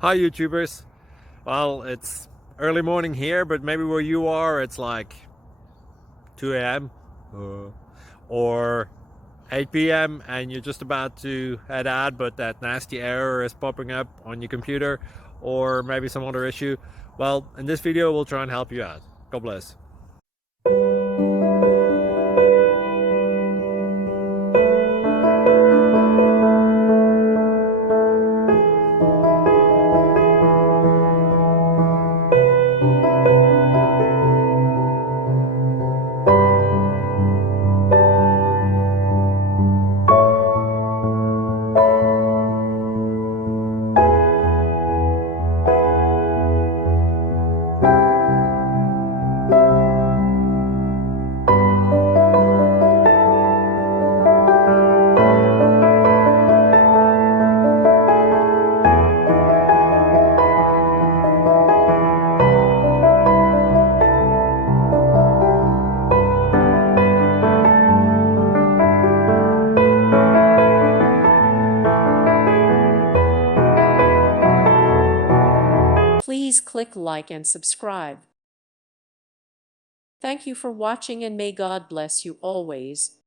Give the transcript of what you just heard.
Hi YouTubers. Well, it's early morning here, but maybe where you are it's like 2 a.m. or 8 p.m. and you're just about to head out, but that nasty error is popping up on your computer, or maybe some other issue. Well, in this video we'll try and help you out. God bless. Please click like and subscribe. Thank you for watching and may God bless you always.